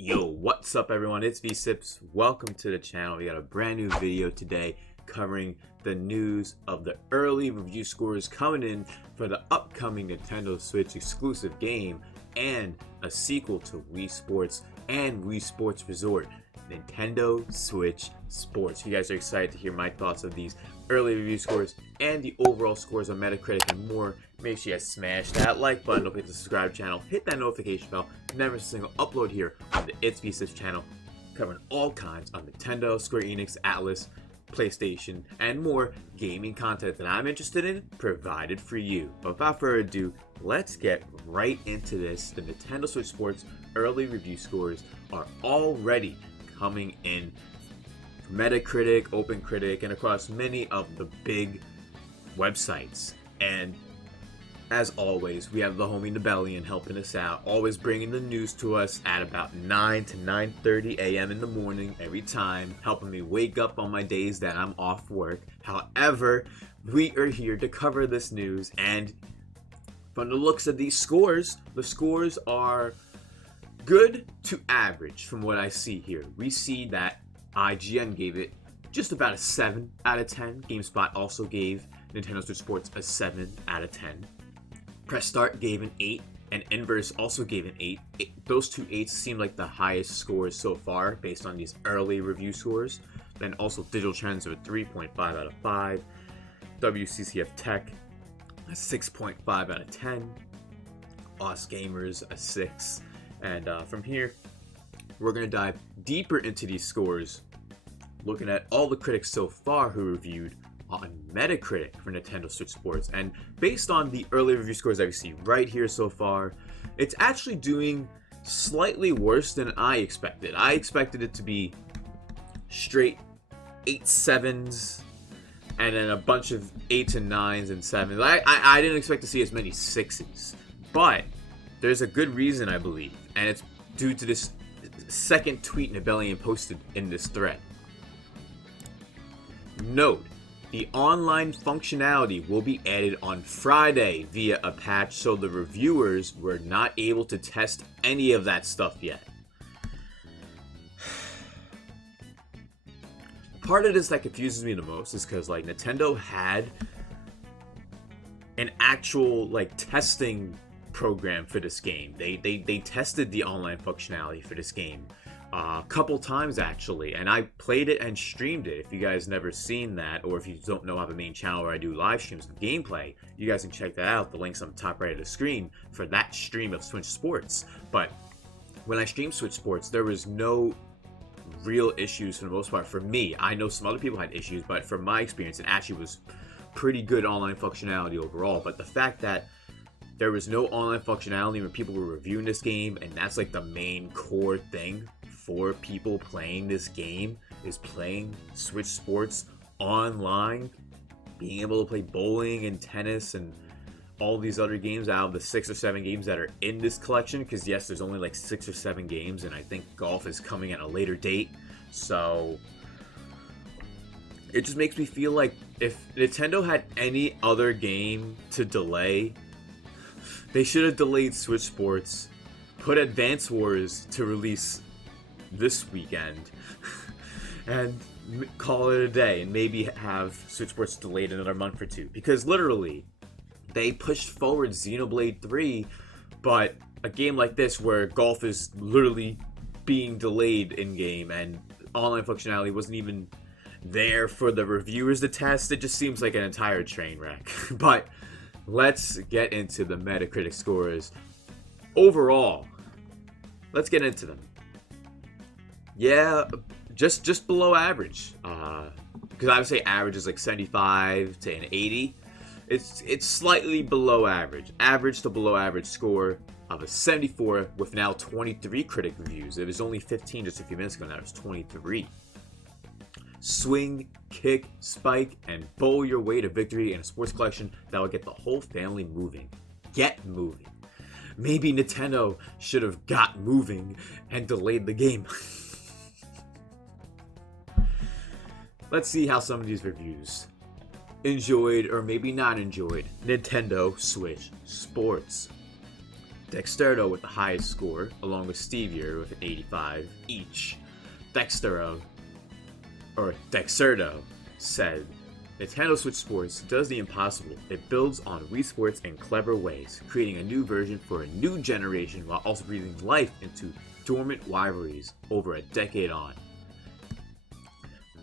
Yo, what's up everyone? It's VSips. Welcome to the channel. We got a brand new video today covering the news of the early review scores coming in for the upcoming Nintendo Switch exclusive game and a sequel to Wii Sports and Wii Sports Resort, Nintendo Switch Sports. If you guys are excited to hear my thoughts of these early review scores and the overall scores on Metacritic and more, make sure you guys smash that like button, don't forget to subscribe channel, hit that notification bell, never miss a single upload here on the It's VSips channel, covering all kinds of Nintendo, Square Enix, Atlas, PlayStation, and more gaming content that I'm interested in, provided for you. But without further ado, let's get right into this. The Nintendo Switch Sports early review scores are already coming in Metacritic, OpenCritic, and across many of the big websites. And as always, we have the homie Nebellion helping us out, always bringing the news to us at about 9 to 9:30 a.m. in the morning every time, helping me wake up on my days that I'm off work. However, we are here to cover this news, and from the looks of these scores, the scores are good to average from what I see here. We see that IGN gave it just about a 7 out of 10. GameSpot also gave Nintendo Switch Sports a 7 out of 10. Press Start gave an 8, and Inverse also gave an 8. Those two 8s seem like the highest scores so far based on these early review scores. Then also Digital Trends are a 3.5 out of 5. WCCF Tech a 6.5 out of 10. Us Gamers a 6. And from here, we're going to dive deeper into these scores, looking at all the critics so far who reviewed on Metacritic for Nintendo Switch Sports. And based on the early review scores that we see right here so far, it's actually doing slightly worse than I expected. I expected it to be straight 8 7s and then a bunch of 8s and 9s and 7s. I didn't expect to see as many 6s. But there's a good reason, I believe, and it's due to this second tweet Nebellion posted in this thread. Note, the online functionality will be added on Friday via a patch, so the reviewers were not able to test any of that stuff yet. Part of this that confuses me the most is because Nintendo had an actual testing program for this game. They tested the online functionality for this game a couple times actually, and I played it and streamed it. If you guys never seen that, or if you don't know, I have a main channel where I do live streams of gameplay, you guys can check that out. The link's on the top right of the screen for that stream of Switch Sports. But when I streamed Switch Sports, there was no real issues for the most part for me. I know some other people had issues, but from my experience, it actually was pretty good online functionality overall. But the fact that there was no online functionality when people were reviewing this game, and that's the main core thing for people playing this game, is playing Switch Sports online, being able to play bowling and tennis and all these other games out of the 6 or 7 games that are in this collection. Because yes, there's only 6 or 7 games, and I think golf is coming at a later date. So it just makes me feel like if Nintendo had any other game to delay, they should have delayed Switch Sports, put Advance Wars to release this weekend, and call it a day, and maybe have Switch Sports delayed another month or two. Because literally, they pushed forward Xenoblade 3, but a game like this where golf is literally being delayed in-game and online functionality wasn't even there for the reviewers to test, it just seems like an entire train wreck. But let's get into the Metacritic scores. Overall, let's get into them. Yeah, just below average. Because I would say average is 75 to an 80. It's slightly below average. Average to below average score of a 74 with now 23 critic reviews. It was only 15 just a few minutes ago, now it's 23. Swing, kick, spike, and bowl your way to victory in a sports collection that will get the whole family moving. Get moving. Maybe Nintendo should have got moving and delayed the game. Let's see how some of these reviews enjoyed or maybe not enjoyed Nintendo Switch Sports. Dexerto with the highest score, along with Stevier with an 85 each. Dexerto said, Nintendo Switch Sports does the impossible. It builds on Wii Sports in clever ways, creating a new version for a new generation while also breathing life into dormant rivalries over a decade on.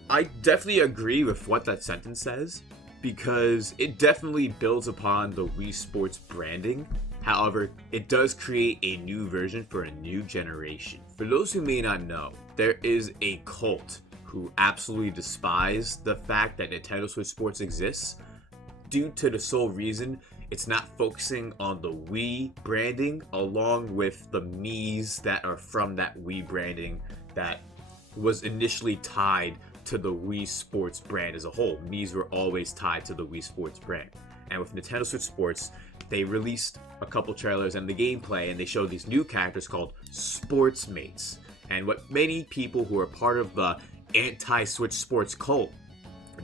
I definitely agree with what that sentence says, because it definitely builds upon the Wii Sports branding. However, it does create a new version for a new generation. For those who may not know, there is a cult who absolutely despise the fact that Nintendo Switch Sports exists due to the sole reason it's not focusing on the Wii branding along with the Miis that are from that Wii branding that was initially tied to the Wii Sports brand as a whole. Miis were always tied to the Wii Sports brand. And with Nintendo Switch Sports, they released a couple trailers and the gameplay, and they showed these new characters called Sports Mates. And what many people who are part of the anti-Switch Sports cult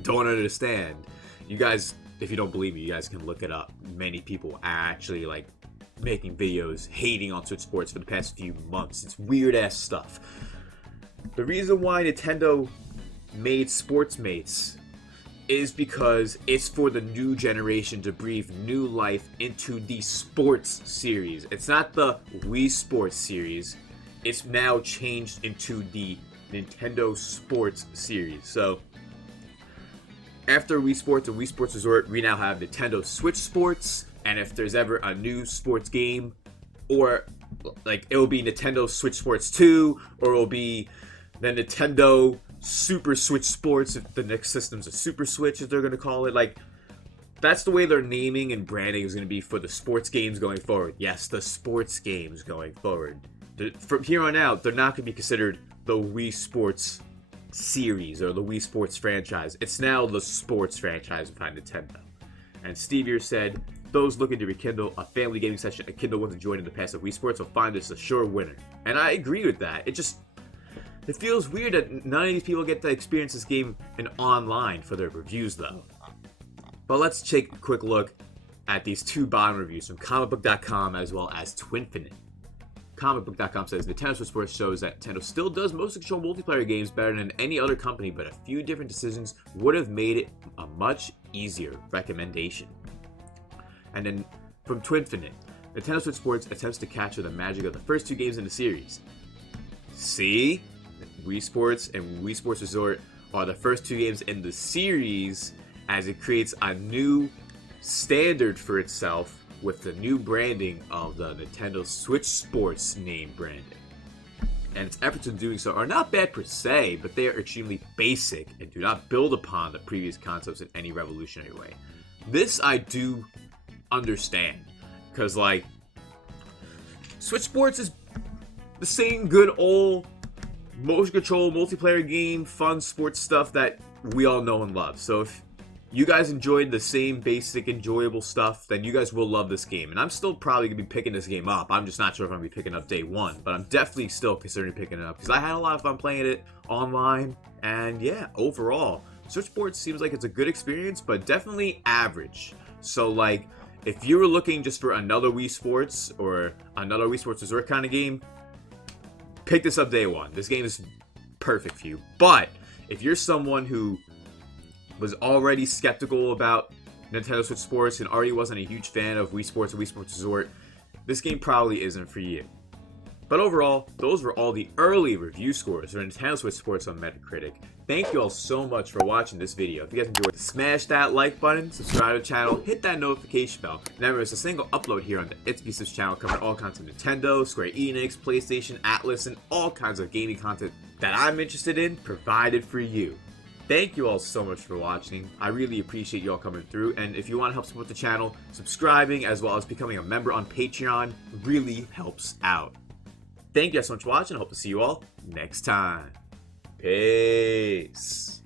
don't understand, you guys, if you don't believe me, you guys can look it up. Many people are actually like making videos hating on Switch Sports for the past few months. It's weird ass stuff. The reason why Nintendo made Sports Mates is because it's for the new generation to breathe new life into the sports series. It's not the Wii Sports series. It's now changed into the Nintendo Sports series. So after Wii Sports and Wii Sports Resort, we now have Nintendo Switch Sports, and if there's ever a new sports game, or like it'll be Nintendo Switch Sports 2, or it'll be the Nintendo Super Switch Sports if the next system's a Super Switch, as they're going to call it. Like, that's the way their naming and branding is going to be for the sports games going forward. Yes, the sports games going forward. From here on out, they're not going to be considered the Wii Sports series or the Wii Sports franchise. It's now the sports franchise behind Nintendo. And Stevier said, those looking to rekindle a family gaming session a Kindle wasn't joined in the past of Wii Sports will find this a sure winner. And I agree with that. It feels weird that none of these people get to experience this game in online for their reviews, though. But let's take a quick look at these two bottom reviews from comicbook.com as well as Twinfinite. Comicbook.com says, Nintendo Switch Sports shows that Nintendo still does motion control multiplayer games better than any other company, but a few different decisions would have made it a much easier recommendation. And then from Twinfinite, Nintendo Switch Sports attempts to capture the magic of the first two games in the series. See? Wii Sports and Wii Sports Resort are the first two games in the series, as it creates a new standard for itself with the new branding of the Nintendo Switch Sports name branding. And its efforts in doing so are not bad per se, but they are extremely basic and do not build upon the previous concepts in any revolutionary way. This I do understand, because like Switch Sports is the same good old motion control multiplayer game, fun sports stuff that we all know and love. So if you guys enjoyed the same basic enjoyable stuff, then you guys will love this game. And I'm still probably gonna be picking this game up. I'm just not sure if I'm gonna be picking up day one, but I'm definitely still considering picking it up because I had a lot of fun playing it online. And yeah, overall, Switch Sports seems like it's a good experience, but definitely average. So like, if you were looking just for another Wii Sports or another Wii Sports Resort kind of game, pick this up day one. This game is perfect for you. But if you're someone who was already skeptical about Nintendo Switch Sports and already wasn't a huge fan of Wii Sports or Wii Sports Resort, this game probably isn't for you. But overall, those were all the early review scores for Nintendo Switch Sports on Metacritic. Thank you all so much for watching this video. If you guys enjoyed, smash that like button, subscribe to the channel, hit that notification bell. Never miss a single upload here on the It's V Sips channel, covering all kinds of Nintendo, Square Enix, PlayStation, Atlas, and all kinds of gaming content that I'm interested in, provided for you. Thank you all so much for watching. I really appreciate you all coming through, and if you want to help support the channel, subscribing as well as becoming a member on Patreon really helps out. Thank you guys so much for watching. I hope to see you all next time. Peace.